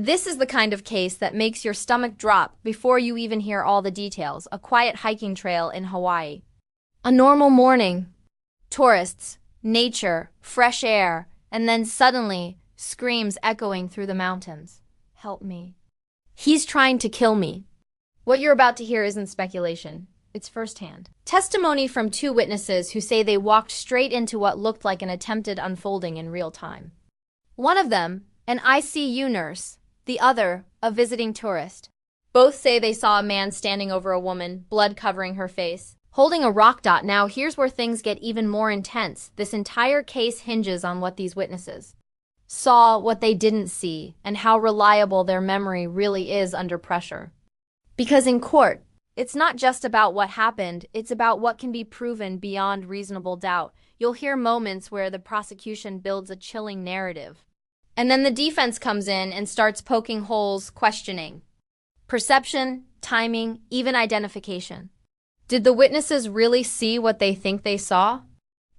This is the kind of case that makes your stomach drop before you even hear all the details. A quiet hiking trail in Hawaii. A normal morning. Tourists, nature, fresh air, and then suddenly, screams echoing through the mountains. Help me. He's trying to kill me. What you're about to hear isn't speculation. It's firsthand. Testimony from two witnesses who say they walked straight into what looked like an attempted unfolding in real time. One of them, an ICU nurse, the other, a visiting tourist. Both say they saw a man standing over a woman, blood covering her face, holding a rock dot. Now, here's where things get even more intense. This entire case hinges on what these witnesses saw, what they didn't see, and how reliable their memory really is under pressure. Because in court, it's not just about what happened, it's about what can be proven beyond reasonable doubt. You'll hear moments where the prosecution builds a chilling narrative. And then the defense comes in and starts poking holes, questioning perception, timing, even identification. Did the witnesses really see what they think they saw?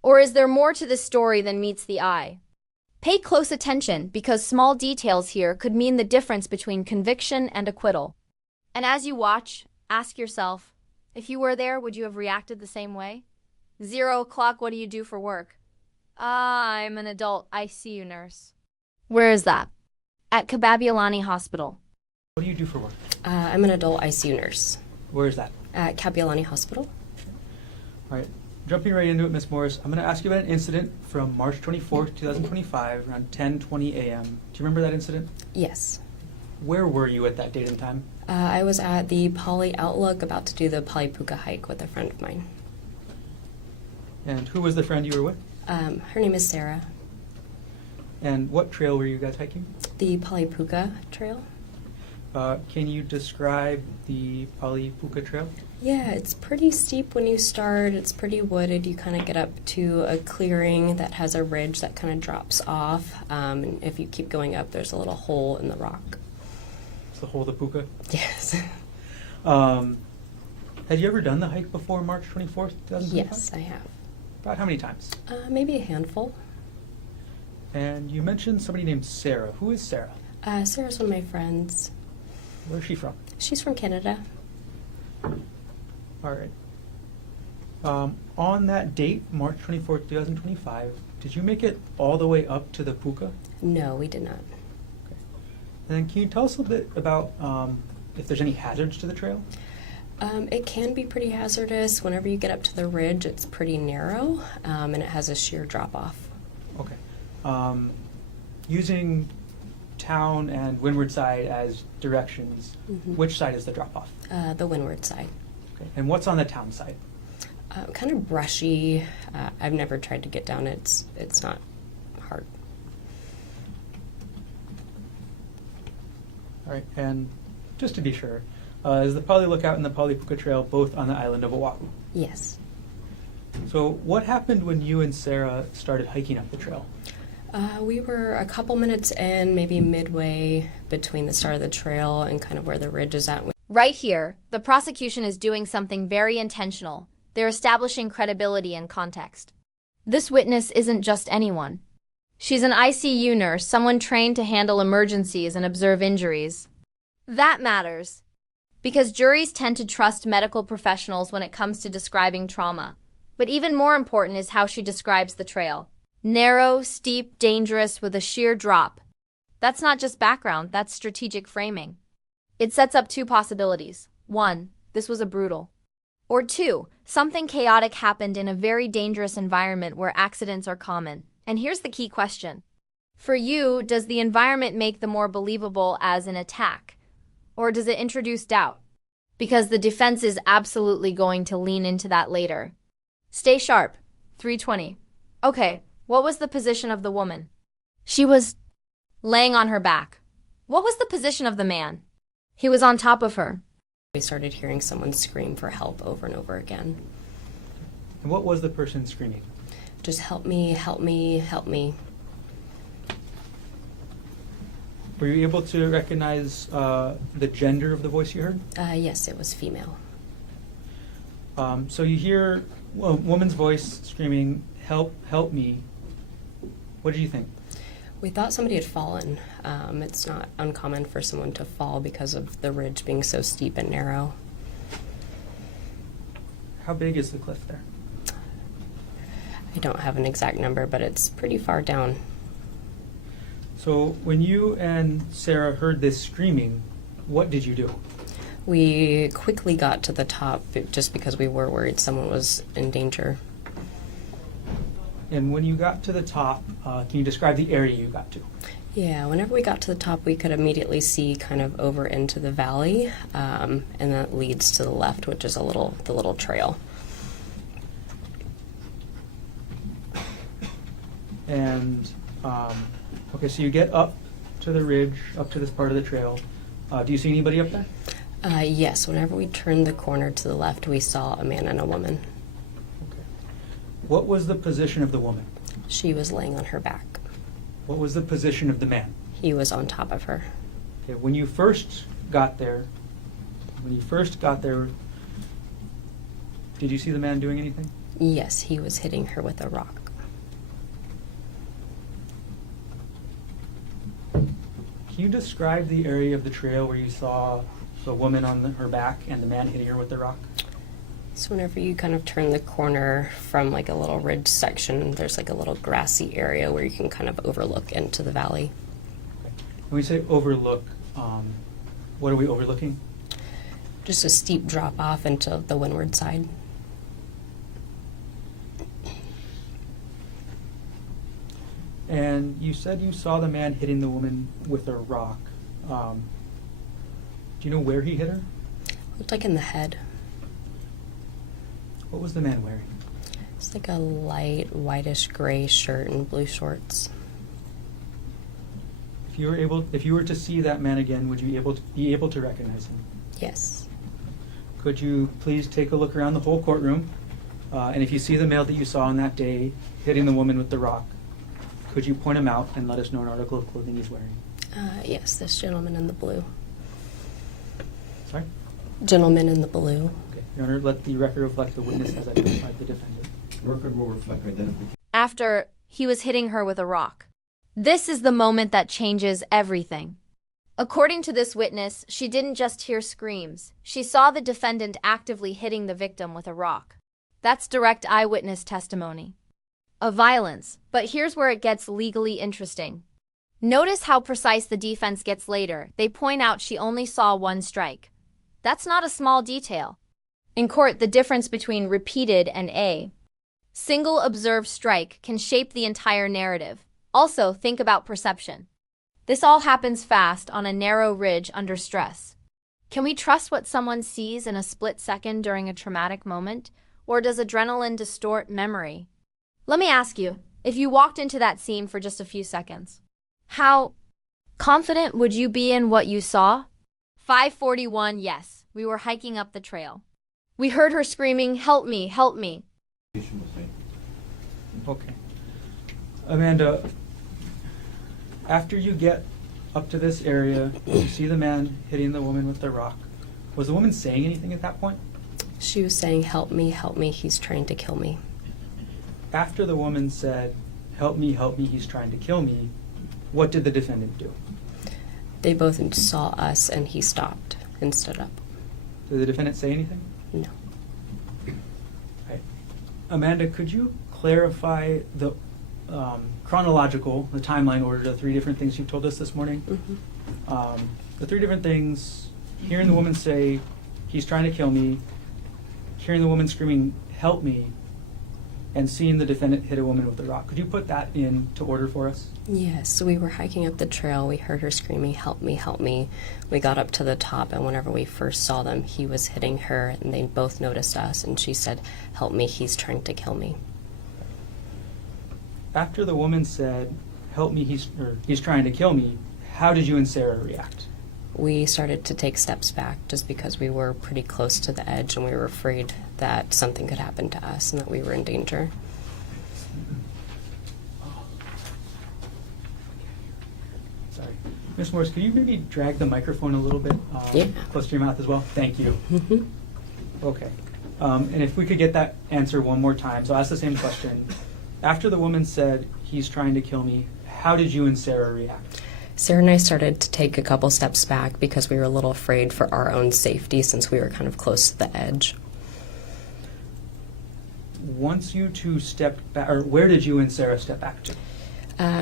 Or is there more to this story than meets the eye? Pay close attention, because small details here could mean the difference between conviction and acquittal. And as you watch, ask yourself, if you were there, would you have reacted the same way? 0 o'clock, what do you do for work? I'm an adult ICU nurse. Where is that? At Kababialani Hospital. What do you do for work? I'm an adult ICU nurse. Where is that? At Kababialani Hospital. All right. Jumping right into it, Ms. Morris, I'm going to ask you about an incident from March 24th, 2025, around 10:20 a.m. Do you remember that incident? Yes. Where were you at that date and time? I was at the Pali Outlook about to do the Pali Puka hike with a friend of mine. And who was the friend you were with? Her name is Sarah. And what trail were you guys hiking? The Pali Puka trail. Can you describe the Pali Puka trail? Yeah, it's pretty steep when you start. It's pretty wooded. You kind of get up to a clearing that has a ridge that kind of drops off. And if you keep going up, there's a little hole in the rock. It's the hole of the Puka? Yes. Had you ever done the hike before March 24th, 2025? Yes, I have. About how many times? Maybe a handful. And you mentioned somebody named Sarah. Who is Sarah? Sarah's one of my friends. Where is she from? She's from Canada. All right. On that date, March 24th, 2025, did you make it all the way up to the Puka? No, we did not. Okay. And then can you tell us a little bit about if there's any hazards to the trail? It can be pretty hazardous. Whenever you get up to the ridge, it's pretty narrow, and it has a sheer drop-off. Okay. Using town and windward side as directions, which side is the drop-off? The windward side. Okay. And what's on the town side? Kind of brushy. I've never tried to get down. It's not hard. All right. And just to be sure, is the Pali Lookout and the Pali Puka Trail both on the island of Oahu? Yes. So what happened when you and Sarah started hiking up the trail? We were a couple minutes in, maybe midway between the start of the trail and kind of where the ridge is at. Right here, the prosecution is doing something very intentional. They're establishing credibility and context. This witness isn't just anyone. She's an ICU nurse, someone trained to handle emergencies and observe injuries. That matters, because juries tend to trust medical professionals when it comes to describing trauma. But even more important is how she describes the trail. Narrow, steep, dangerous, with a sheer drop. That's not just background, that's strategic framing. It sets up two possibilities. 1, this was a brutal. Or 2, something chaotic happened in a very dangerous environment where accidents are common. And here's the key question. For you, does the environment make the more believable as an attack? Or does it introduce doubt? Because the defense is absolutely going to lean into that later. Stay sharp. 3:20. Okay. What was the position of the woman? She was laying on her back. What was the position of the man? He was on top of her. We started hearing someone scream for help over and over again. And what was the person screaming? Just help me, help me, help me. Were you able to recognize the gender of the voice you heard? Yes, it was female. So you hear a woman's voice screaming, help, help me. What did you think? We thought somebody had fallen. It's not uncommon for someone to fall because of the ridge being so steep and narrow. How big is the cliff there? I don't have an exact number, but it's pretty far down. So when you and Sarah heard this screaming, what did you do? We quickly got to the top just because we were worried someone was in danger. And when you got to the top, can you describe the area you got to? Yeah, whenever we got to the top, we could immediately see kind of over into the valley, and that leads to the left, which is the little trail. And okay, so you get up to the ridge, up to this part of the trail. Do you see anybody up there? Yes, whenever we turned the corner to the left, we saw a man and a woman. Okay. What was the position of the woman? She was laying on her back. What was the position of the man? He was on top of her. Okay, when you first got there, did you see the man doing anything? Yes, he was hitting her with a rock. Can you describe the area of the trail where you saw the woman on her back and the man hitting her with the rock? So whenever you kind of turn the corner from like a little ridge section, there's like a little grassy area where you can kind of overlook into the valley. Okay. When we say overlook, what are we overlooking? Just a steep drop off into the windward side. And you said you saw the man hitting the woman with a rock. Do you know where he hit her? Looked like in the head. What was the man wearing? It's like a light whitish gray shirt and blue shorts. If you were to see that man again, would you be able to recognize him? Yes. Could you please take a look around the whole courtroom? And if you see the male that you saw on that day hitting the woman with the rock, could you point him out and let us know what article of clothing he's wearing? Yes, this gentleman in the blue. Sorry? Gentleman in the blue. Okay. Your Honor, let the record reflect the witness has identified the defendant. Record will reflect identification. After he was hitting her with a rock. This is the moment that changes everything. According to this witness, she didn't just hear screams. She saw the defendant actively hitting the victim with a rock. That's direct eyewitness testimony of violence. But here's where it gets legally interesting. Notice how precise the defense gets later. They point out she only saw one strike. That's not a small detail. In court, the difference between repeated and a single observed strike can shape the entire narrative. Also, think about perception. This all happens fast on a narrow ridge under stress. Can we trust what someone sees in a split second during a traumatic moment? Or does adrenaline distort memory? Let me ask you, if you walked into that scene for just a few seconds, how confident would you be in what you saw? 5:41, yes, we were hiking up the trail. We heard her screaming, "Help me, help me." Okay. Amanda, after you get up to this area, you see the man hitting the woman with the rock. Was the woman saying anything at that point? She was saying, help me, he's trying to kill me. After the woman said, help me, he's trying to kill me, what did the defendant do? They both saw us and he stopped and stood up. Did the defendant say anything? No. Right. Amanda, could you clarify the the timeline order, the three different things you've told us this morning? Mm-hmm. The three different things, hearing the woman say, he's trying to kill me, hearing the woman screaming, help me, and seeing the defendant hit a woman with a rock. Could you put that into order for us? Yes, we were hiking up the trail. We heard her screaming, help me, help me. We got up to the top, and whenever we first saw them, he was hitting her, and they both noticed us, and she said, help me, he's trying to kill me. After the woman said, help me, he's trying to kill me, how did you and Sarah react? We started to take steps back just because we were pretty close to the edge and we were afraid that something could happen to us and that we were in danger. Sorry. Ms. Morris, could you maybe drag the microphone a little bit close to your mouth as well? Thank you. Mm-hmm. Okay. And if we could get that answer one more time. So I'll ask the same question. After the woman said, he's trying to kill me, how did you and Sarah react? Sarah and I started to take a couple steps back because we were a little afraid for our own safety since we were kind of close to the edge. Once you two stepped back, or where did you and Sarah step back to?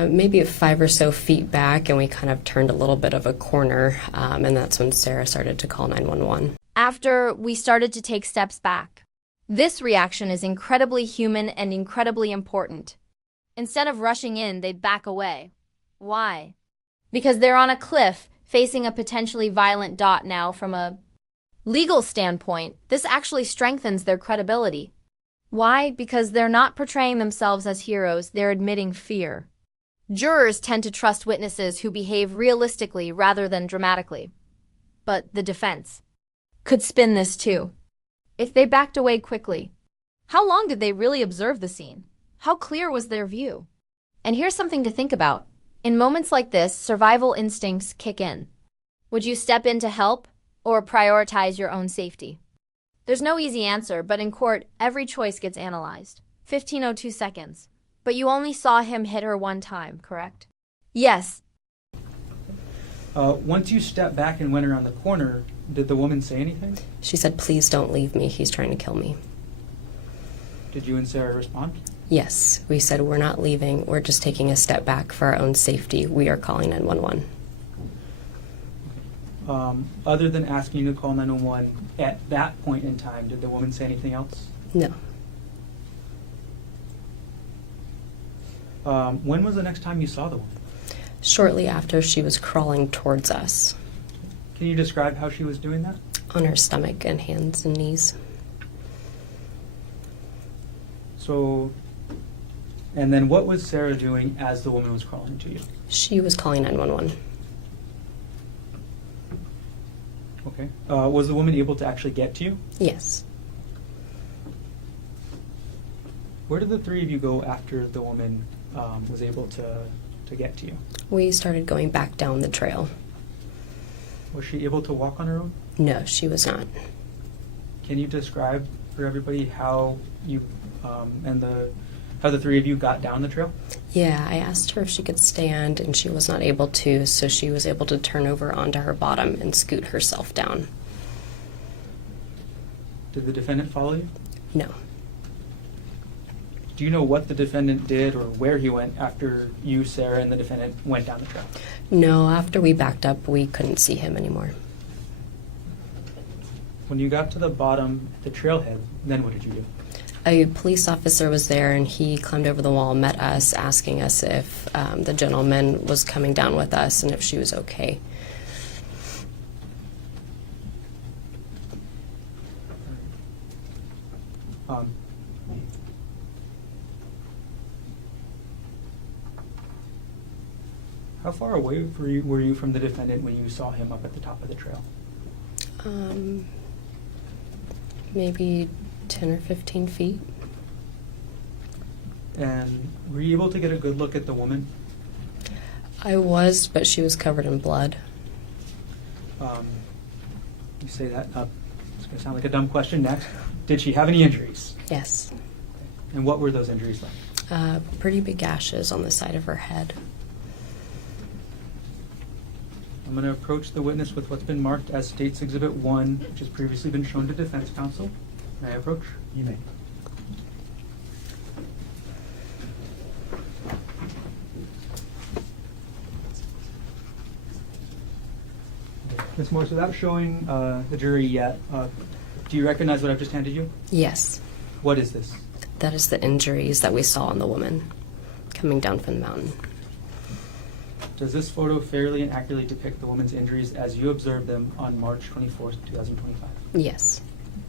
Maybe 5 or so feet back, and we kind of turned a little bit of a corner, and that's when Sarah started to call 911. After we started to take steps back. This reaction is incredibly human and incredibly important. Instead of rushing in, they'd back away. Why? Because they're on a cliff, facing a potentially violent dot now. From a legal standpoint, this actually strengthens their credibility. Why? Because they're not portraying themselves as heroes, they're admitting fear. Jurors tend to trust witnesses who behave realistically rather than dramatically. But the defense could spin this too. If they backed away quickly, how long did they really observe the scene? How clear was their view? And here's something to think about. In moments like this, survival instincts kick in. Would you step in to help or prioritize your own safety? There's no easy answer, but in court, every choice gets analyzed. 15:02 seconds. But you only saw him hit her one time, correct? Yes. Once you stepped back and went around the corner, did the woman say anything? She said, "Please don't leave me. He's trying to kill me." Did you and Sarah respond? Yes, we said, "We're not leaving. We're just taking a step back for our own safety. We are calling 911. Other than asking you to call 911 at that point in time, did the woman say anything else? No. When was the next time you saw the woman? Shortly after, she was crawling towards us Can you describe how she was doing that? on her stomach and hands and knees. So, and then what was Sarah doing as the woman was crawling to you? She was calling 911. Okay. Was the woman able to actually get to you? Yes. Where did the three of you go after the woman was able to get to you? We started going back down the trail. Was she able to walk on her own? No, she was not. Can you describe for everybody how you how the three of you got down the trail? Yeah, I asked her if she could stand, and she was not able to, so she was able to turn over onto her bottom and scoot herself down. Did the defendant follow you? No. Do you know what the defendant did or where he went after you, Sarah, and the defendant went down the trail? No, after we backed up, we couldn't see him anymore. When you got to the bottom, the trailhead, then what did you do? A police officer was there, and he climbed over the wall, met us, asking us if the gentleman was coming down with us and if she was okay. How far away were you from the defendant when you saw him up at the top of the trail? Maybe 10 or 15 feet. And were you able to get a good look at the woman? I was, but she was covered in blood. You say that, it's going to sound like a dumb question next. Did she have any injuries? Yes. And what were those injuries like? Pretty big gashes on the side of her head. I'm going to approach the witness with what's been marked as State's Exhibit 1, which has previously been shown to defense counsel. May I approach? You may. Ms. Morris, without showing the jury yet, do you recognize what I've just handed you? Yes. What is this? That is the injuries that we saw on the woman coming down from the mountain. Does this photo fairly and accurately depict the woman's injuries as you observed them on March 24th, 2025? Yes.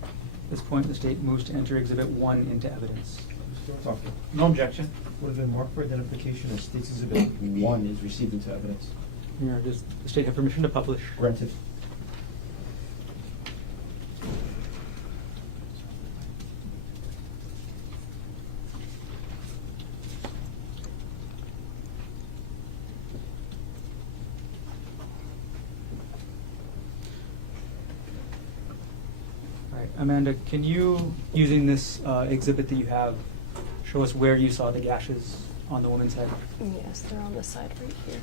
At this point, the state moves to enter Exhibit 1 into evidence. Okay. No objection. Would have been marked for identification as State's Exhibit 1 is received into evidence. Does the state have permission to publish? Granted. All right, Amanda, can you, using this exhibit that you have, show us where you saw the gashes on the woman's head? Yes, they're on the side right here.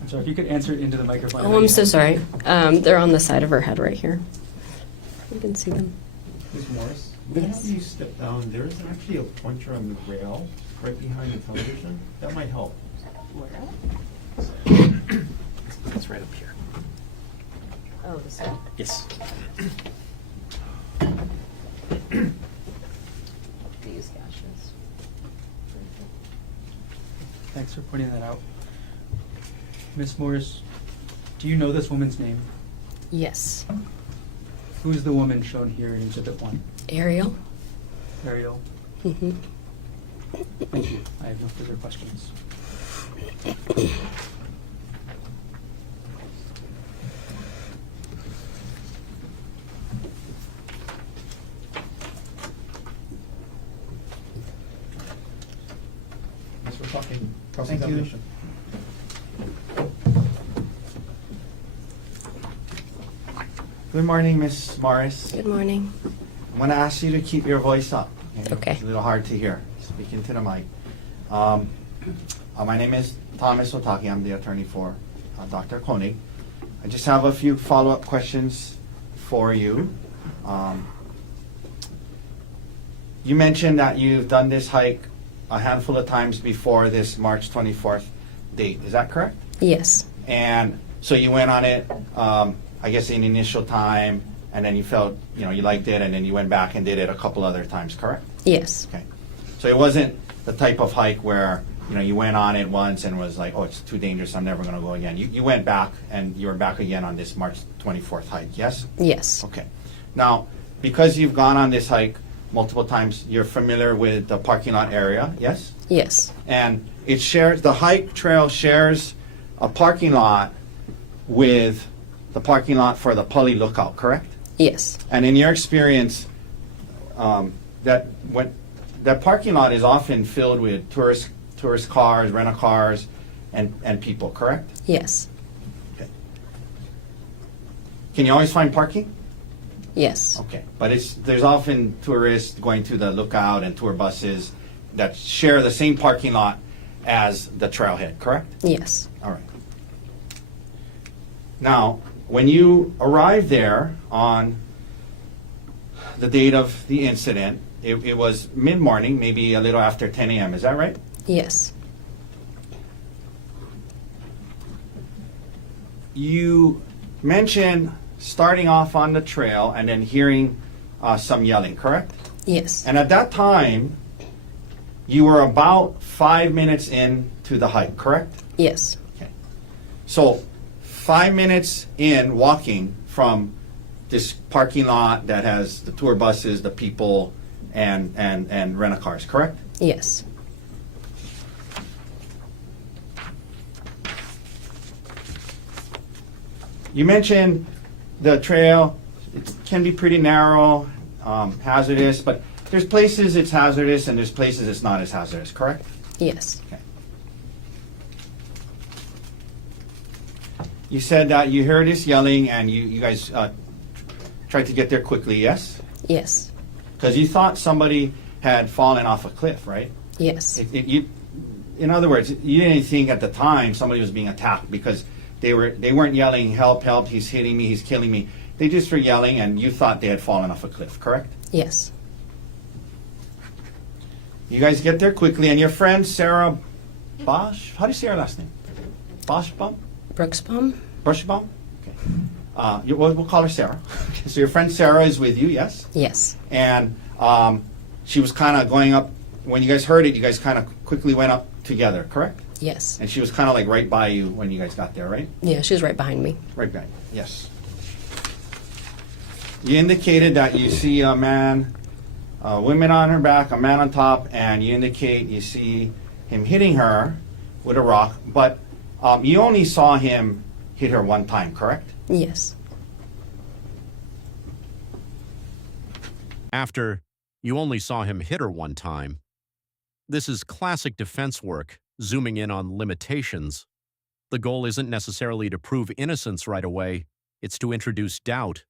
I'm sorry, if you could answer it into the microphone. Oh, I'm so sorry. They're on the side of her head right here. You can see them. Ms. Morris, whenever you step down, there is actually a pointer on the rail right behind the television. That might help. It's right up here. Oh, this one. Yes. These gashes. Thanks for pointing that out. Miss Morris, do you know this woman's name? Yes. Who's the woman shown here in Exhibit 1? Ariel. Ariel. Mm-hmm. Thank you. I have no further questions. Yes, we're talking Thank you. cross-examination. Good morning, Miss Morris. Good morning. I'm going to ask you to keep your voice up. Okay. It's a little hard to hear. Speaking to the mic. My name is Thomas Otaki. I'm the attorney for Dr. Koenig. I just have a few follow-up questions for you. You mentioned that you've done this hike a handful of times before this March 24th date. Is that correct? Yes. And so you went on it, I guess, in initial time, and then you felt, you liked it, and then you went back and did it a couple other times, correct? Yes. Okay. So it wasn't the type of hike where, you went on it once and was like, oh, it's too dangerous, I'm never going to go again. You went back, and you were back again on this March 24th hike, yes? Yes. Okay. Now, because you've gone on this hike multiple times, you're familiar with the parking lot area, yes? Yes. And the hike trail shares a parking lot with the parking lot for the Pali Lookout, correct? Yes. And in your experience, that parking lot is often filled with tourist cars, rental cars, and people, correct? Yes. Okay. Can you always find parking? Yes. Okay, but there's often tourists going to the Lookout and tour buses that share the same parking lot as the trailhead, correct? Yes. All right. Now, when you arrived there on the date of the incident, it was mid-morning, maybe a little after 10 a.m., is that right? Yes. You mentioned starting off on the trail and then hearing some yelling, correct? Yes. And at that time, you were about 5 minutes into the hike, correct? Yes. Okay. So 5 minutes in walking from this parking lot that has the tour buses, the people, and rental cars, correct? Yes. You mentioned the trail, it can be pretty narrow, hazardous, but there's places it's hazardous and there's places it's not as hazardous, correct? Yes. Okay. You said that you heard this yelling and you guys tried to get there quickly, yes? Yes. Because you thought somebody had fallen off a cliff, right? Yes. In other words, you didn't think at the time somebody was being attacked because they weren't yelling, help, help, he's hitting me, he's killing me. They just were yelling and you thought they had fallen off a cliff, correct? Yes. You guys get there quickly and your friend Sarah Bosch, how do you say her last name? Boschbaum? Brooksbaum? Boschbaum? Okay. We'll call her Sarah. So your friend Sarah is with you, yes? Yes. And she was kind of going up, when you guys heard it, you guys kind of quickly went up together, correct? Yes. And she was kind of like right by you when you guys got there, right? Yeah, she was right behind me. Right by you, yes. You indicated that you see a man, women on her back, a man on top, and you indicate you see him hitting her with a rock, but you only saw him hit her one time, correct? Yes. After you only saw him hit her one time, this is classic defense work, zooming in on limitations. The goal isn't necessarily to prove innocence right away, it's to introduce doubt.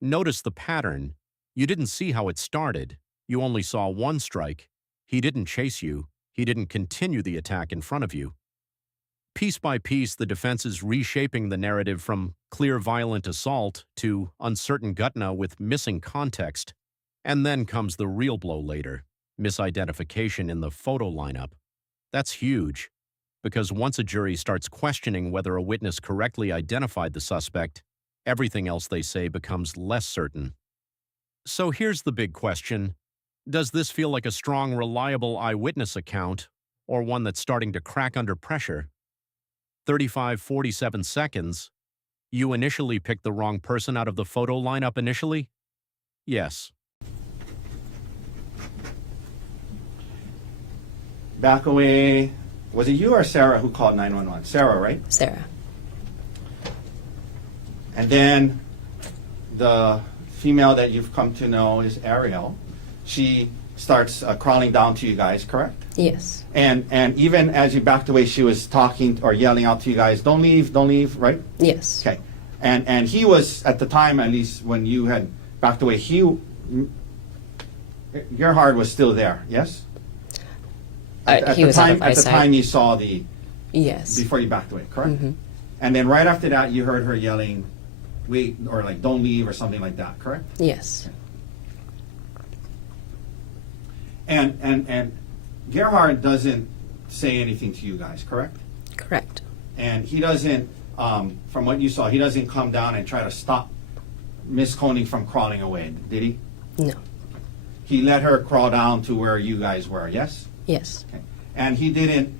Notice the pattern. You didn't see how it started. You only saw one strike. He didn't chase you. He didn't continue the attack in front of you. Piece by piece, the defense is reshaping the narrative from clear violent assault to uncertain gutna with missing context. And then comes the real blow later, misidentification in the photo lineup. That's huge, because once a jury starts questioning whether a witness correctly identified the suspect, everything else they say becomes less certain. So here's the big question. Does this feel like a strong, reliable eyewitness account, or one that's starting to crack under pressure? 47 seconds. You initially picked the wrong person out of the photo lineup initially? Yes. Back away. Was it you or Sarah who called 911? Sarah, right? Sarah. And then the female that you've come to know is Ariel. She starts crawling down to you guys, correct? Yes. And even as you backed away, she was talking or yelling out to you guys, don't leave, right? Yes. Okay. And he was, at the time, at least when you had backed away, Gerhard was still there, yes? He was out of At the eyesight. time you saw the, Yes. before you backed away, correct? Mm-hmm. And then right after that, you heard her yelling, wait, or like, don't leave, or something like that, correct? Yes. And Gerhard doesn't say anything to you guys, correct? Correct. And he doesn't, from what you saw, he doesn't come down and try to stop Miss Koenig from crawling away, did he? No. He let her crawl down to where you guys were, yes? Yes. Okay. And he didn't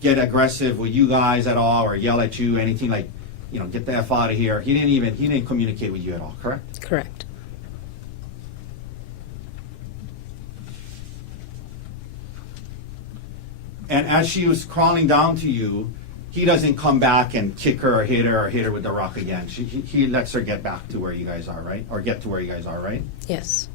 get aggressive with you guys at all, or yell at you, anything like, get the F out of here. He didn't communicate with you at all, correct? Correct. And as she was crawling down to you, he doesn't come back and kick her or hit her with the rock again. He lets her get back to where you guys are, right? Or get to where you guys are, right? Yes.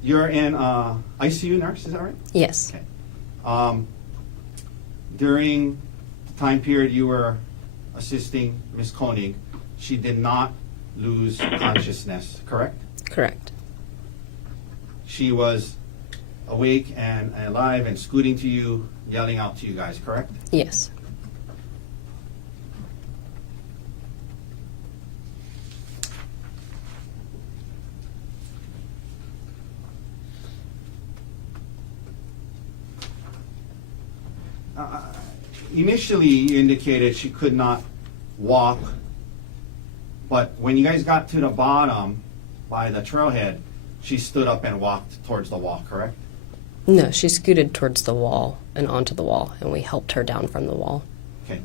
You're in ICU, nurse, is that right? Yes. Okay. During the time period you were assisting Miss Koenig, she did not lose consciousness, correct? Correct. She was awake and alive and scooting to you, yelling out to you guys, correct? Yes. Initially, you indicated she could not walk, but when you guys got to the bottom by the trailhead, she stood up and walked towards the wall, correct? No, she scooted towards the wall and onto the wall, and we helped her down from the wall. Okay.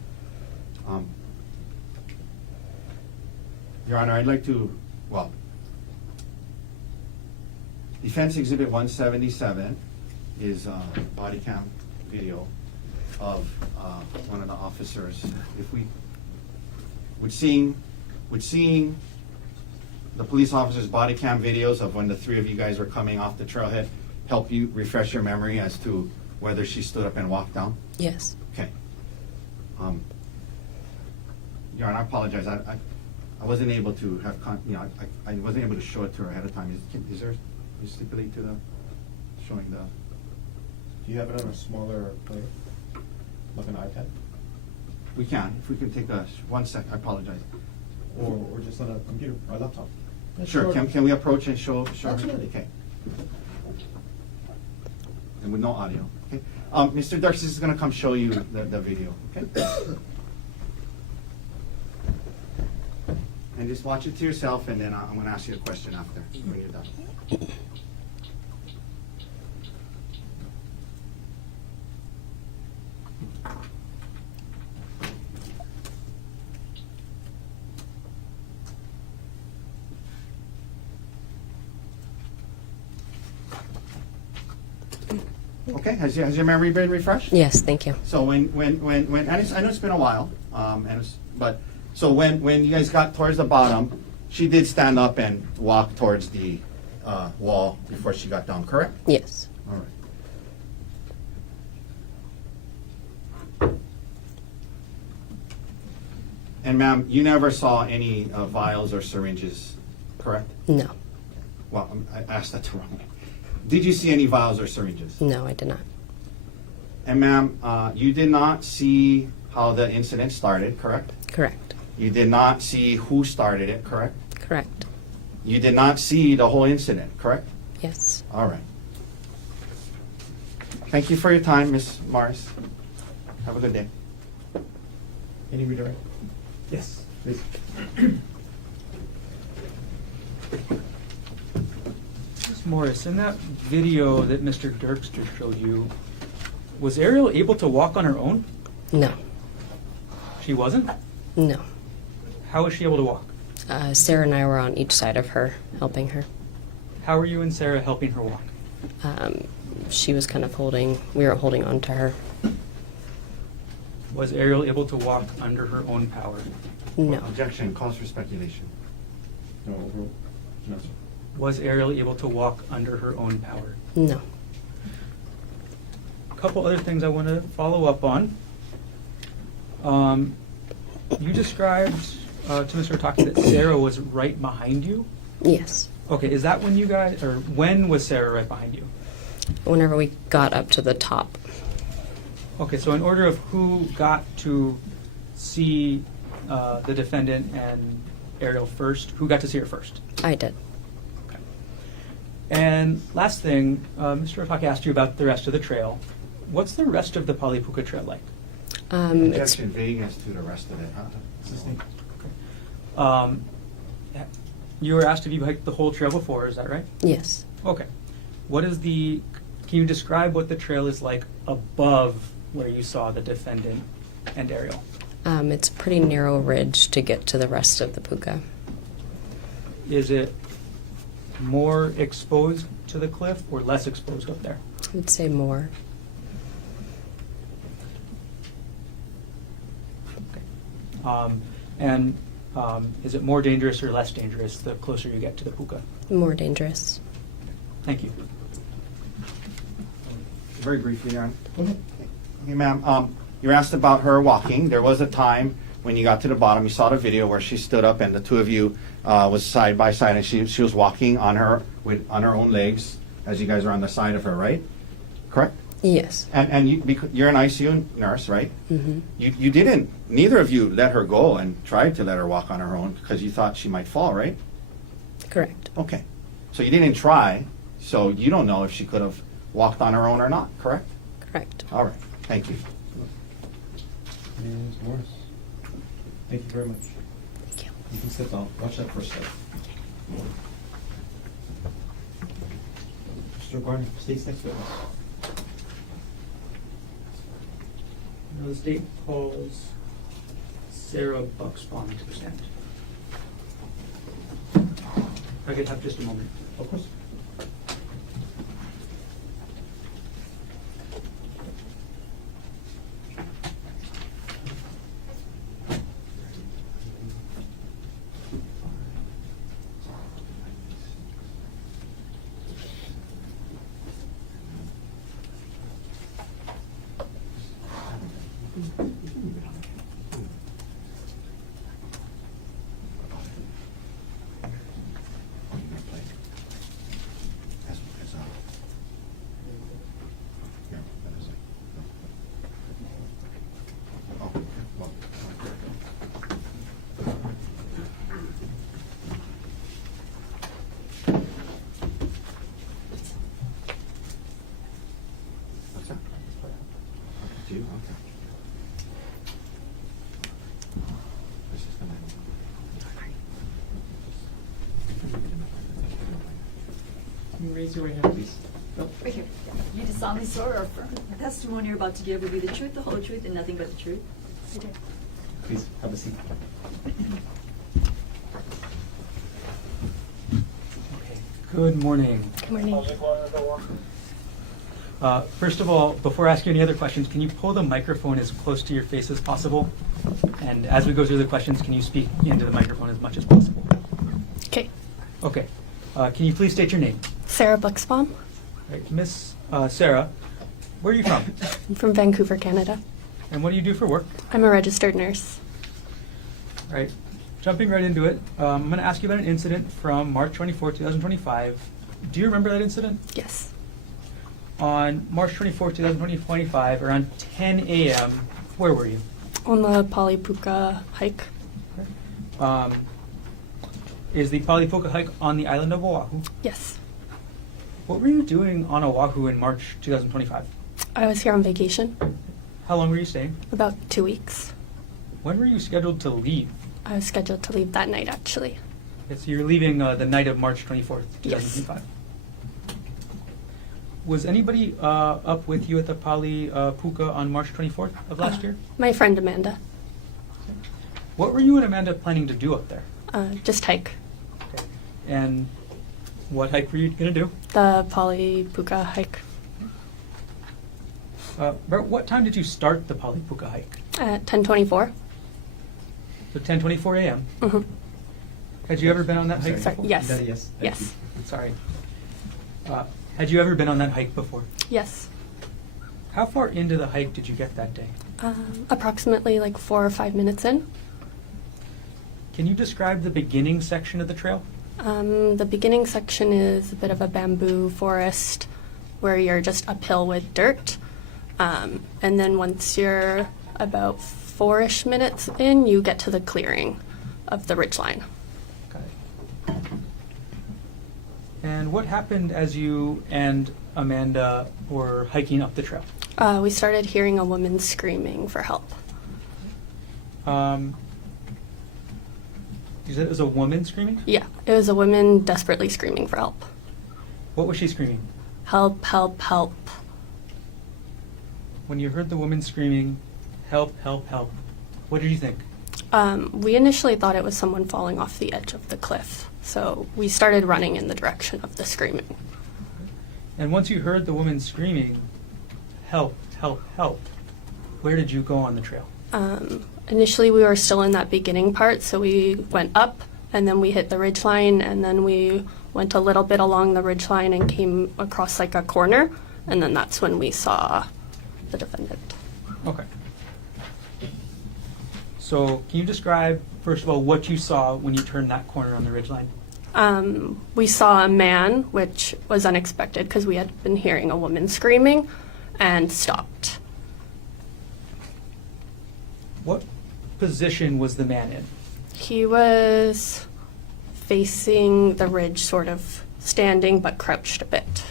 Your Honor, I'd like to, Defense Exhibit 177 is body cam video of one of the officers. If we would seeing the police officer's body cam videos of when the three of you guys were coming off the trailhead help you refresh your memory as to whether she stood up and walked down? Yes. Okay. Your Honor, I apologize. I wasn't able to have I wasn't able to show it to her ahead of time. Is there a stipulate to the showing the? Do you have it on a smaller player, like an iPad, We can. If we can take 1 sec. I apologize. or just on a computer or a laptop? Sure. Can we approach and show? Absolutely. Okay. And with no audio. Okay. Mr. Darcy is going to come show you the video. Okay. And just watch it to yourself, and then I'm going to ask you a question after when you're done. Okay, has your memory been refreshed? Yes, thank you. So when and I know it's been a while, so when you guys got towards the bottom, she did stand up and walk towards the wall before she got down, correct? Yes. All right. And ma'am, you never saw any vials or syringes, correct? No. Well, I asked that the wrong way. Did you see any vials or syringes? No, I did not. And ma'am, you did not see how the incident started, correct? Correct. You did not see who started it, correct? Correct. You did not see the whole incident, correct? Yes. All right. Thank you for your time, Ms. Morris. Have a good day. Any redirect? Yes, please. Ms. Morris, in that video that Mr. Dirkster showed you, was Ariel able to walk on her own? No. She wasn't? No. How was she able to walk? Sarah and I were on each side of her, helping her. How were you and Sarah helping her walk? She was kind of we were holding on to her. Was Ariel able to walk under her own power? No. Objection, cause for speculation. No, overruled. No, sir. Was Ariel able to walk under her own power? No. A couple other things I want to follow up on. You described to Mr. Otake that Sarah was right behind you. Yes. Okay, is that when you guys, or when was Sarah right behind you? Whenever we got up to the top. Okay, so in order of who got to see the defendant and Ariel first, who got to see her first? I did. Okay. And last thing, Mr. Otake asked you about the rest of the trail. What's the rest of the Pali Puka trail like? It's Objection, vague as to the rest of it. Sustained. You were asked if you hiked the whole trail before, is that right? yes. Okay. Can you describe what the trail is like above where you saw the defendant and Ariel? It's a pretty narrow ridge to get to the rest of the puka. Is it more exposed to the cliff or less exposed up there? I would say more. Is it more dangerous or less dangerous the closer you get to the puka? More dangerous. Thank you. Very briefly, Your Honor. Okay. Okay, ma'am, you were asked about her walking. There was a time when you got to the bottom, you saw the video where she stood up and the two of you was side by side, and she was walking on her own legs as you guys are on the side of her, right? Correct? Yes. And you're an ICU nurse, right? Mm-hmm. You didn't, neither of you let her go and tried to let her walk on her own because you thought she might fall, right? Correct. Okay. So you didn't try, so you don't know if she could have walked on her own or not, correct? Correct. All right. Thank you. Ms. Morris. Thank you very much. Thank you. You can sit down. Watch that first step. Mr. Garner, state's next witness. The state calls Sarah Bucksbaum to present. If I could have just a moment. Of course. What's that? Do you? Okay. This is the next one. Can you raise your right hand, please? Right here. You do solemnly swear or affirm the testimony you're about to give will be the truth, the whole truth, and nothing but the truth? I do. Please, have a seat. Okay. Good morning. Good morning. First of all, before I ask you any other questions, can you pull the microphone as close to your face as possible? And as we go through the questions, can you speak into the microphone as much as possible? Okay. Okay. Can you please state your name? Sarah Bucksbaum. Right. Miss Sarah, where are you from? I'm from Vancouver, Canada. And what do you do for work? I'm a registered nurse. All right, jumping right into it, I'm going to ask you about an incident from March 24, 2025. Do you remember that incident? Yes. On March 24, 2025, around 10 a.m., where were you? On the Pali Puka hike. Is the Pali Puka hike on the island of Oahu? Yes. What were you doing on Oahu in March 2025? I was here on vacation. How long were you staying? About 2 weeks. When were you scheduled to leave? I was scheduled to leave that night, actually. Okay, so you're leaving the night of March 24th, 2025. Was anybody up with you at the Pali Puka on March 24th of last year? My friend Amanda. What were you and Amanda planning to do up there? Just hike. Okay. And what hike were you going to do? The Pali Puka hike About what time did you start the Pali Puka hike? at 10:24. So 10:24 a.m. Mm-hmm. Had you ever been on that hike Sorry, before? yes. Yes. Thank Yes. you. Sorry. Had you ever been on that hike before? Yes. How far into the hike did you get that day? Approximately like 4 or 5 minutes in. Can you describe the beginning section of the trail? The beginning section is a bit of a bamboo forest where you're just uphill with dirt. And then once you're about 4-ish minutes in, you get to the clearing of the ridgeline. Got it. And what happened as you and Amanda were hiking up the trail? We started hearing a woman screaming for help. You said it was a woman screaming? Yeah, it was a woman desperately screaming for help. What was she screaming? Help, help, help. When you heard the woman screaming, help, help, help, what did you think? We initially thought it was someone falling off the edge of the cliff, so we started running in the direction of the screaming. And once you heard the woman screaming, help, help, help, where did you go on the trail? Initially, we were still in that beginning part, so we went up, and then we hit the ridgeline, and then we went a little bit along the ridgeline and came across like a corner, and then that's when we saw the defendant. Okay. So can you describe, first of all, what you saw when you turned that corner on the ridgeline? We saw a man, which was unexpected because we had been hearing a woman screaming, and stopped. What position was the man in? He was facing the ridge, sort of standing but crouched a bit.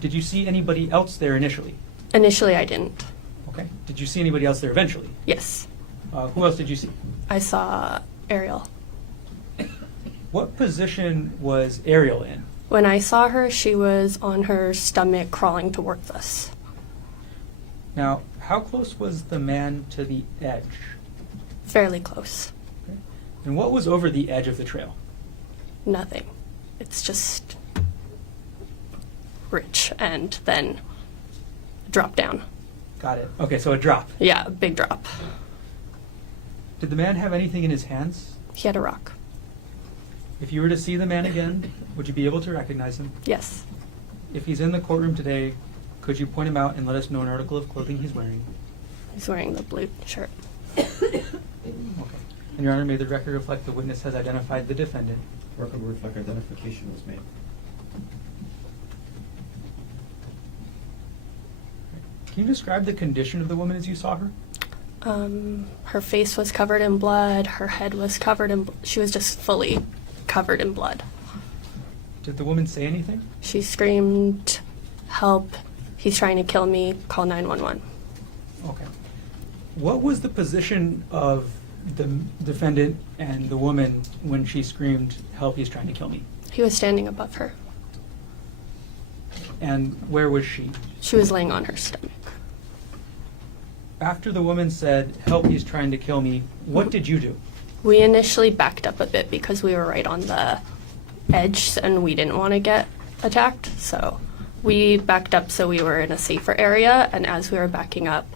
Did you see anybody else there initially? Initially, I didn't. Okay. Did you see anybody else there eventually? Yes, Who else did you see? I saw Ariel. What position was Ariel in? When I saw her, she was on her stomach crawling towards us. Now, how close was the man to the edge? Fairly close. Okay. And what was over the edge of the trail? Nothing. It's just ridge and then drop down. Got it. Okay, so a drop. Yeah, a big drop. Did the man have anything in his hands? He had a rock. If you were to see the man again, would you be able to recognize him? Yes. If he's in the courtroom today, could you point him out and let us know an article of clothing he's wearing? He's wearing the blue shirt. Okay. And Your Honor, may the record reflect the witness has identified the defendant. Record will reflect identification was made. Can you describe the condition of the woman as you saw her? Her face was covered in blood. Her head was covered in. She was just fully covered in blood. Did the woman say anything? She screamed, "Help! He's trying to kill me! Call 911." Okay. What was the position of the defendant and the woman when she screamed, "Help, he's trying to kill me"? He was standing above her. And where was she? She was laying on her stomach. After the woman said, "Help, he's trying to kill me," what did you do? We initially backed up a bit because we were right on the edge and we didn't want to get attacked. So we backed up so we were in a safer area. And as we were backing up,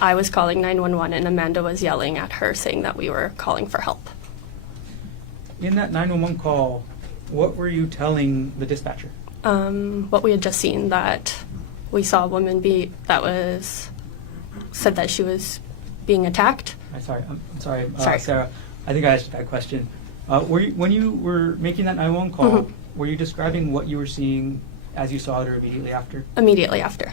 I was calling 911 and Amanda was yelling at her saying that we were calling for help. In that 911 call, what were you telling the dispatcher? What we had just seen, that we saw a woman said that she was being attacked, I'm sorry, Sorry. Sarah. I think I asked that question. When you were making that 911 call, Mhm. were you describing what you were seeing as you saw it or immediately after? Immediately after.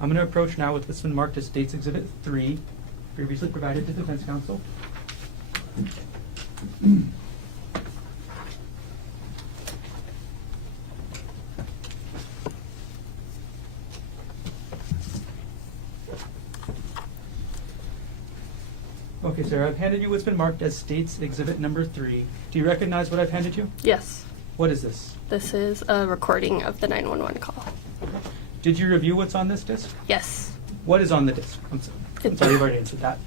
I'm going to approach now with what's been marked as State's Exhibit 3, previously provided to defense counsel. Okay, Sarah, I've handed you what's been marked as State's Exhibit number 3. Do you recognize what I've handed you? Yes. What is this? This is a recording of the 911 call. Did you review what's on this disc? Yes. What is on the disc? I'm sorry, you've already answered that.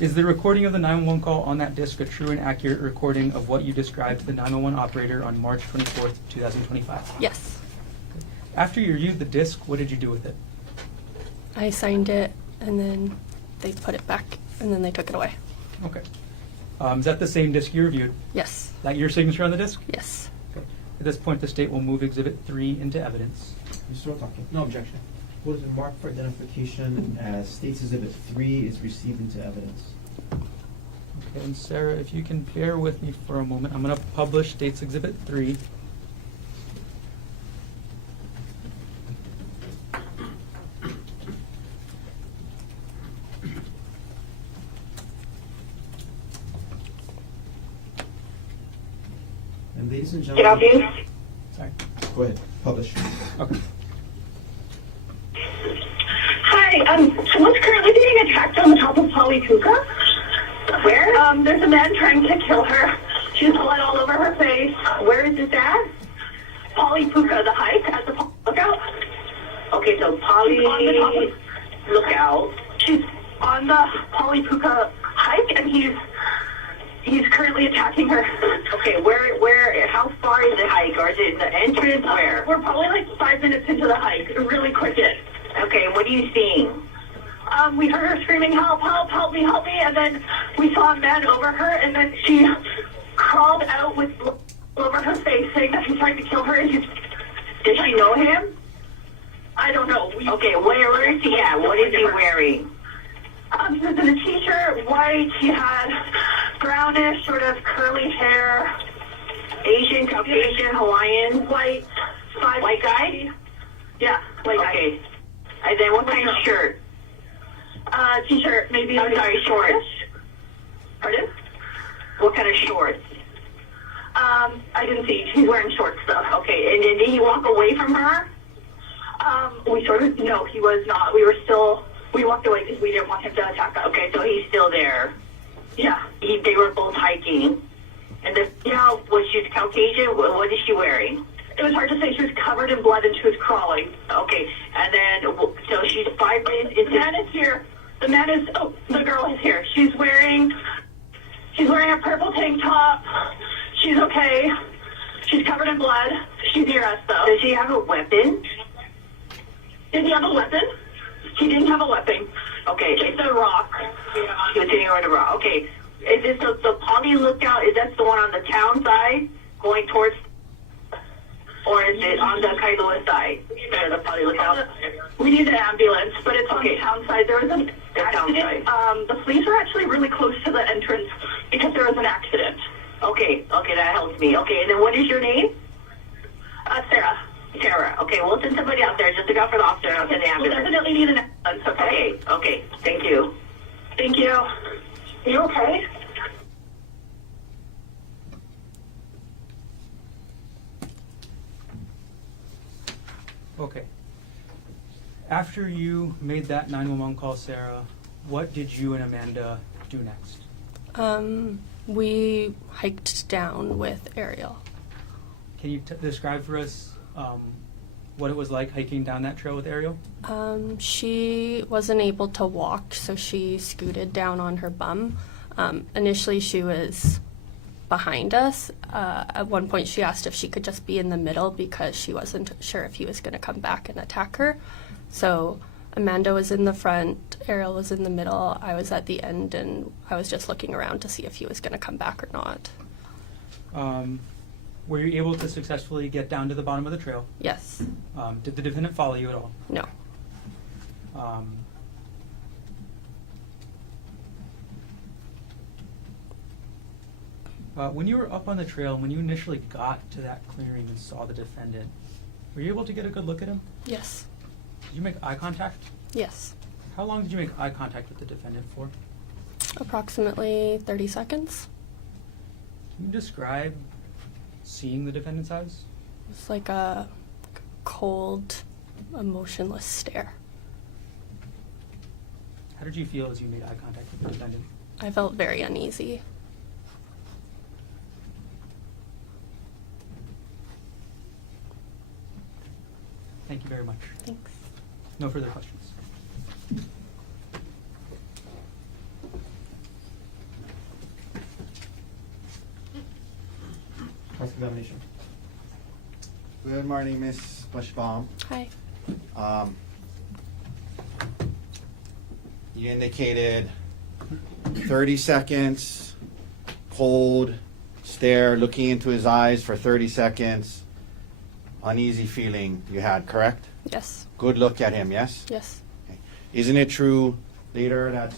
Is the recording of the 911 call on that disc a true and accurate recording of what you described to the 911 operator on March 24th, 2025? Yes. After you reviewed the disc, what did you do with it? I signed it, and then they put it back, and then they took it away. Okay. Is that the same disc you reviewed? Yes. That your signature on the disc? Yes. Okay. At this point, the state will move Exhibit 3 into evidence. Mr. Otake. No objection. What is marked for identification as State's Exhibit 3 is received into evidence. Okay, and Sarah, if you can bear with me for a moment, I'm going to publish State's Exhibit 3. And ladies and Get off gentlemen, you. Sorry. go ahead, publish. Okay. Hi, someone's currently being attacked on the top of Pali Puka. Where? There's a man trying to kill her. She's blood all over her face. Where is this at? Pali Puka, the hike at the lookout. Okay, so Pali on the top of lookout. She's on the Pali Puka hike, and he's currently attacking her. Okay, where, how far is the hike? Or is it the entrance? Where? We're probably like 5 minutes into the hike. Really quick in. Okay, what are you seeing? We heard her screaming, help, help, help me, and then we saw a man over her, and then she crawled out with blood over her face, saying that he's trying to kill her. And does she know him? I don't know. Okay, where is he at? What is he wearing? He was in a t-shirt, white. He had brownish, sort of curly hair. Asian, Caucasian, Hawaiian, white. White guy? Yeah, white guy. Okay. And then what kind of shirt? T-shirt, maybe. I'm sorry, shorts. Pardon? What kind of shorts? I didn't see. He's wearing shorts, though. Okay, and did he walk away from her? No, he was not. We walked away because we didn't want him to attack us. Okay, so he's still there. Yeah. They were both hiking. And was she Caucasian? What is she wearing? It was hard to say. She was covered in blood and she was crawling. Okay, and then, so she's 5 minutes into... The man is here. The girl is here. She's wearing a purple tank top. She's okay. She's covered in blood. She's near us, though. Does she have a weapon? Did he have a weapon? He didn't have a weapon. Okay. It's a rock. He was hitting her with a rock. Okay. Is this the Pali Lookout? Is that the one on the town side going towards... Or is it on the Kailua side? The Pali Lookout? We need an ambulance, but it's on the town side. There was an accident. The police are actually really close to the entrance because there was an accident. Okay, that helps me. Okay, and then what is your name? Sarah. Sarah. Okay, we'll send somebody out there. Just look out for the officer. I'll send the ambulance. We'll definitely need an ambulance, okay? Okay. Thank you. Thank you. Are you okay? Okay. After you made that 911 call, Sarah, what did you and Amanda do next? We hiked down with Ariel. Can you describe for us what it was like hiking down that trail with Ariel? She wasn't able to walk, so she scooted down on her bum. Initially, she was behind us. At one point, she asked if she could just be in the middle because she wasn't sure if he was going to come back and attack her. So Amanda was in the front, Ariel was in the middle, I was at the end, and I was just looking around to see if he was going to come back or not. Were you able to successfully get down to the bottom of the trail? Yes. Did the defendant follow you at all? No. When you were up on the trail, when you initially got to that clearing and saw the defendant, were you able to get a good look at him? Yes. Did you make eye contact? Yes. How long did you make eye contact with the defendant for? Approximately 30 seconds. Can you describe seeing the defendant's eyes? It's like a cold, emotionless stare. How did you feel as you made eye contact with the defendant? I felt very uneasy. Thank you very much. Thanks. No further questions. Cross-examination. Good morning, Miss Bushbaum. Hi. You indicated 30 seconds, cold stare, looking into his eyes for 30 seconds, uneasy feeling you had, correct? Yes. Good look at him, yes? Yes. Okay. Isn't it true later that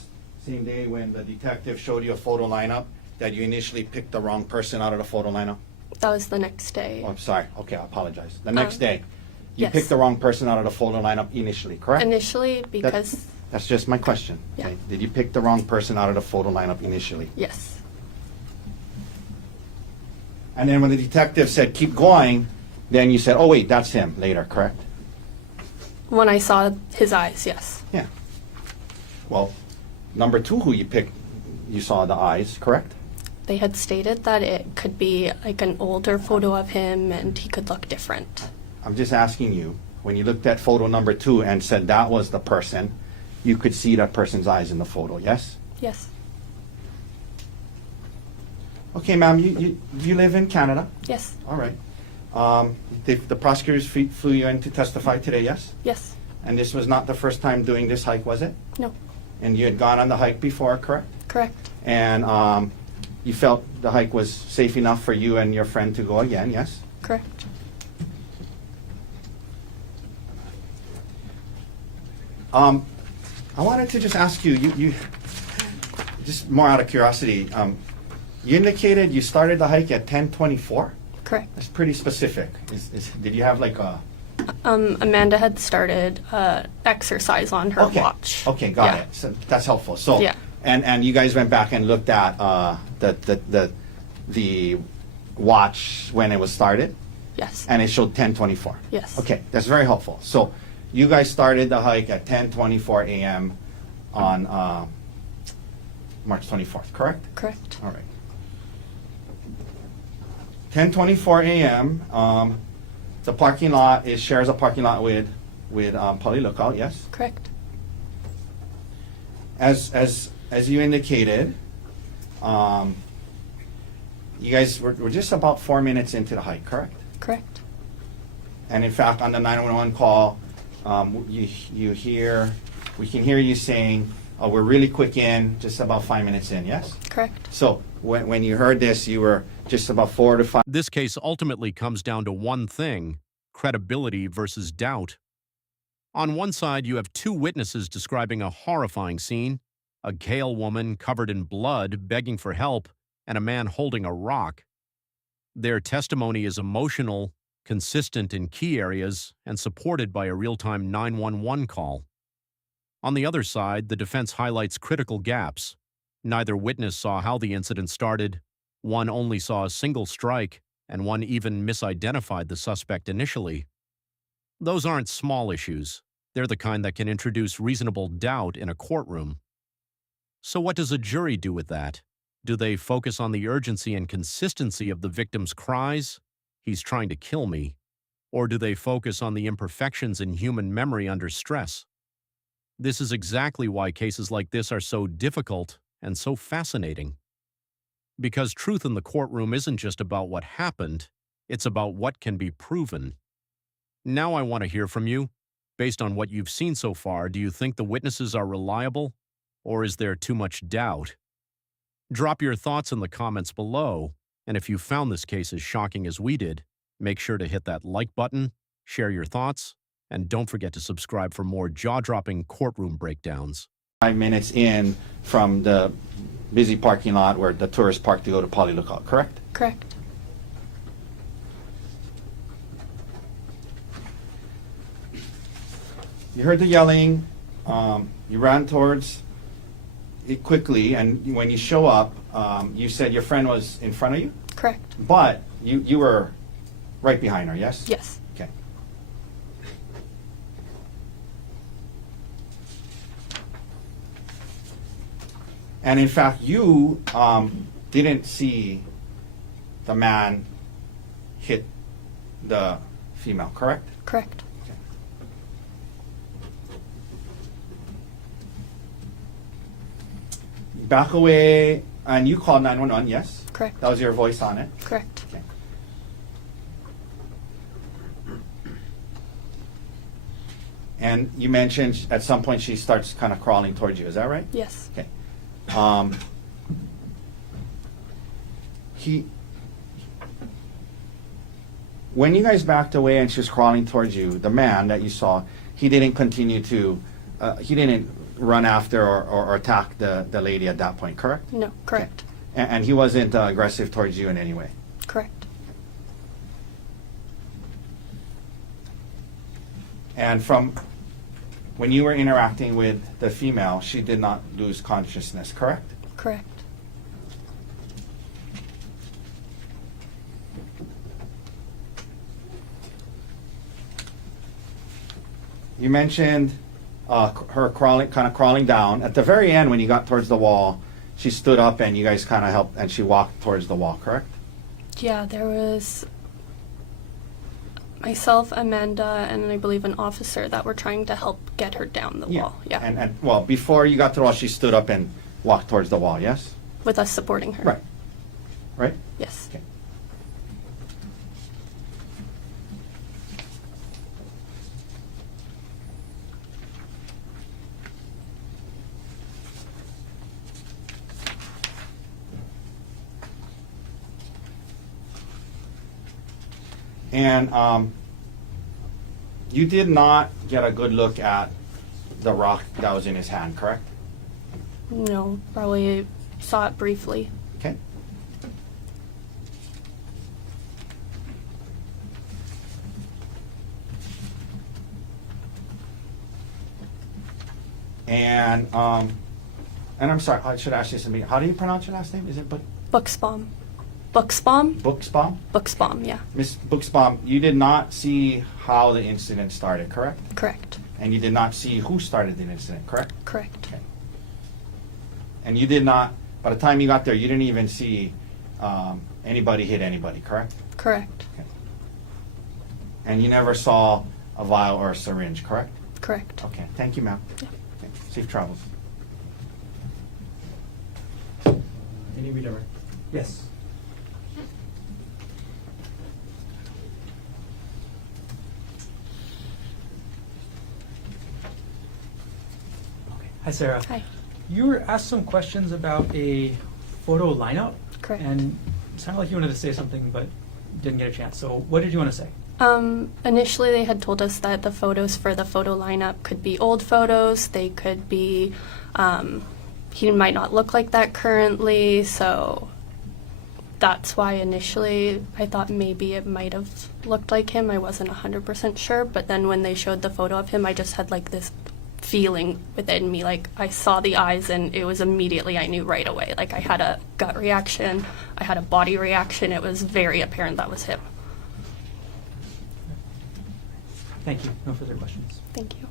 same day when the detective showed you a photo lineup that you initially picked the wrong person out of the photo lineup? That was the next day. Oh, I'm sorry. Okay, I apologize. The next day, you yes. picked the wrong person out of the photo lineup initially, correct? Initially, because That's just my question. Yeah. Okay? Did you pick the wrong person out of the photo lineup initially? yes. And then when the detective said, keep going, then you said, oh, wait, that's him later, correct? When I saw his eyes, yes. Yeah. Well, number two who you picked, you saw the eyes, correct? They had stated that it could be like an older photo of him and he could look different. I'm just asking you, when you looked at photo number two and said that was the person, you could see that person's eyes in the photo, yes? Yes. Okay, ma'am, you live in Canada? Yes. All right. The prosecutors flew you in to testify today, yes? Yes. And this was not the first time doing this hike, was it? No. And you had gone on the hike before, correct? Correct. And you felt the hike was safe enough for you and your friend to go again, yes? Correct. I wanted to just ask you, you just more out of curiosity, you indicated you started the hike at 10:24? Correct. That's pretty specific. Did you have like a... Amanda had started exercise on her Okay. watch. Okay, got Yeah. it. So that's helpful. So, Yeah. and you guys went back and looked at the watch when it was started, Yes. and it showed 10:24. Yes. Okay, that's very helpful. So, you guys started the hike at 10:24 a.m. on March 24th, correct? Correct. All right. 10:24 a.m. The parking lot shares a parking lot with Pali Puka, yes? Correct. As you indicated, you guys were just about 4 minutes into the hike, correct? Correct. And in fact, on the 911 call, we can hear you saying, "Oh, we're really quick in, just about 5 minutes in." Yes. Correct. So when you heard this, you were just about 4 to 5. This case ultimately comes down to one thing: credibility versus doubt. On one side, you have two witnesses describing a horrifying scene: a Gale woman covered in blood begging for help, and a man holding a rock. Their testimony is emotional, consistent in key areas, and supported by a real-time 911 call. On the other side, the defense highlights critical gaps. Neither witness saw how the incident started, one only saw a single strike, and one even misidentified the suspect initially. Those aren't small issues. They're the kind that can introduce reasonable doubt in a courtroom. So what does a jury do with that? Do they focus on the urgency and consistency of the victim's cries, "He's trying to kill me," or do they focus on the imperfections in human memory under stress? This is exactly why cases like this are so difficult and so fascinating. Because truth in the courtroom isn't just about what happened, it's about what can be proven. Now I want to hear from you. Based on what you've seen so far, do you think the witnesses are reliable, or is there too much doubt? Drop your thoughts in the comments below, and if you found this case as shocking as we did, make sure to hit that like button, share your thoughts, and don't forget to subscribe for more jaw-dropping courtroom breakdowns. 5 minutes in from the busy parking lot where the tourists park to go to Pali Puka, correct? Correct. You heard the yelling. You ran towards it quickly, and when you show up, you said your friend was in front of you, Correct. but you were right behind her, yes? Yes. Okay. And in fact, you didn't see the man hit the female, correct? Correct. Back away, and you called 911, yes? Correct. That was your voice on it? Correct. Okay. And you mentioned at some point she starts kind of crawling towards you, is that right? Yes. Okay. When you guys backed away and she was crawling towards you, the man that you saw, he didn't continue to, he didn't run after or attack the lady at that point, correct? No. Correct. And he wasn't aggressive towards you in any way? Correct. And from when you were interacting with the female, she did not lose consciousness, correct? Correct. You mentioned her crawling down. At the very end, when you got towards the wall, she stood up and you guys kind of helped, and she walked towards the wall, correct? Yeah, there was myself, Amanda, and I believe an officer that were trying to help get her down the wall. Yeah. And well, before you got to the wall, she stood up and walked towards the wall, yes? With us supporting her. Right. Right? Yes. Okay. And you did not get a good look at the rock that was in his hand, correct? No, probably saw it briefly. Okay. And I'm sorry, I should ask you something. How do you pronounce your last name? Is it Buxbaum. Buxbaum? Buxbaum? Buxbaum, yeah. Miss Buxbaum, you did not see how the incident started, correct? Correct. And you did not see who started the incident, correct? Correct. Okay. And you did not, by the time you got there, you didn't even see anybody hit anybody, correct? Correct. Okay. And you never saw a vial or a syringe, correct? Correct. Okay, thank you, ma'am. Yeah. Okay. Safe travels. Any redirect? Yes. Okay. Hi, Sarah. Hi. You were asked some questions about a photo lineup. Correct. And it sounded like you wanted to say something, but didn't get a chance. So what did you want to say? Initially, they had told us that the photos for the photo lineup could be old photos. They could be, he might not look like that currently, so that's why initially I thought maybe it might have looked like him. I wasn't 100% sure, but then when they showed the photo of him, I just had like this feeling within me, like I saw the eyes and it was immediately, I knew right away. Like I had a gut reaction, I had a body reaction. It was very apparent that was him. Thank you. No further questions. Thank you.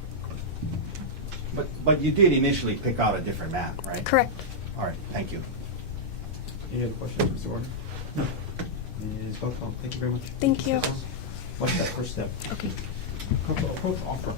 But you did initially pick out a different map, right? Correct. All right, thank you. Any other questions, Mr. Warden? No. Ms. Buckbaum, thank you very much. Thank you. What's that first step? Okay. Approach offer.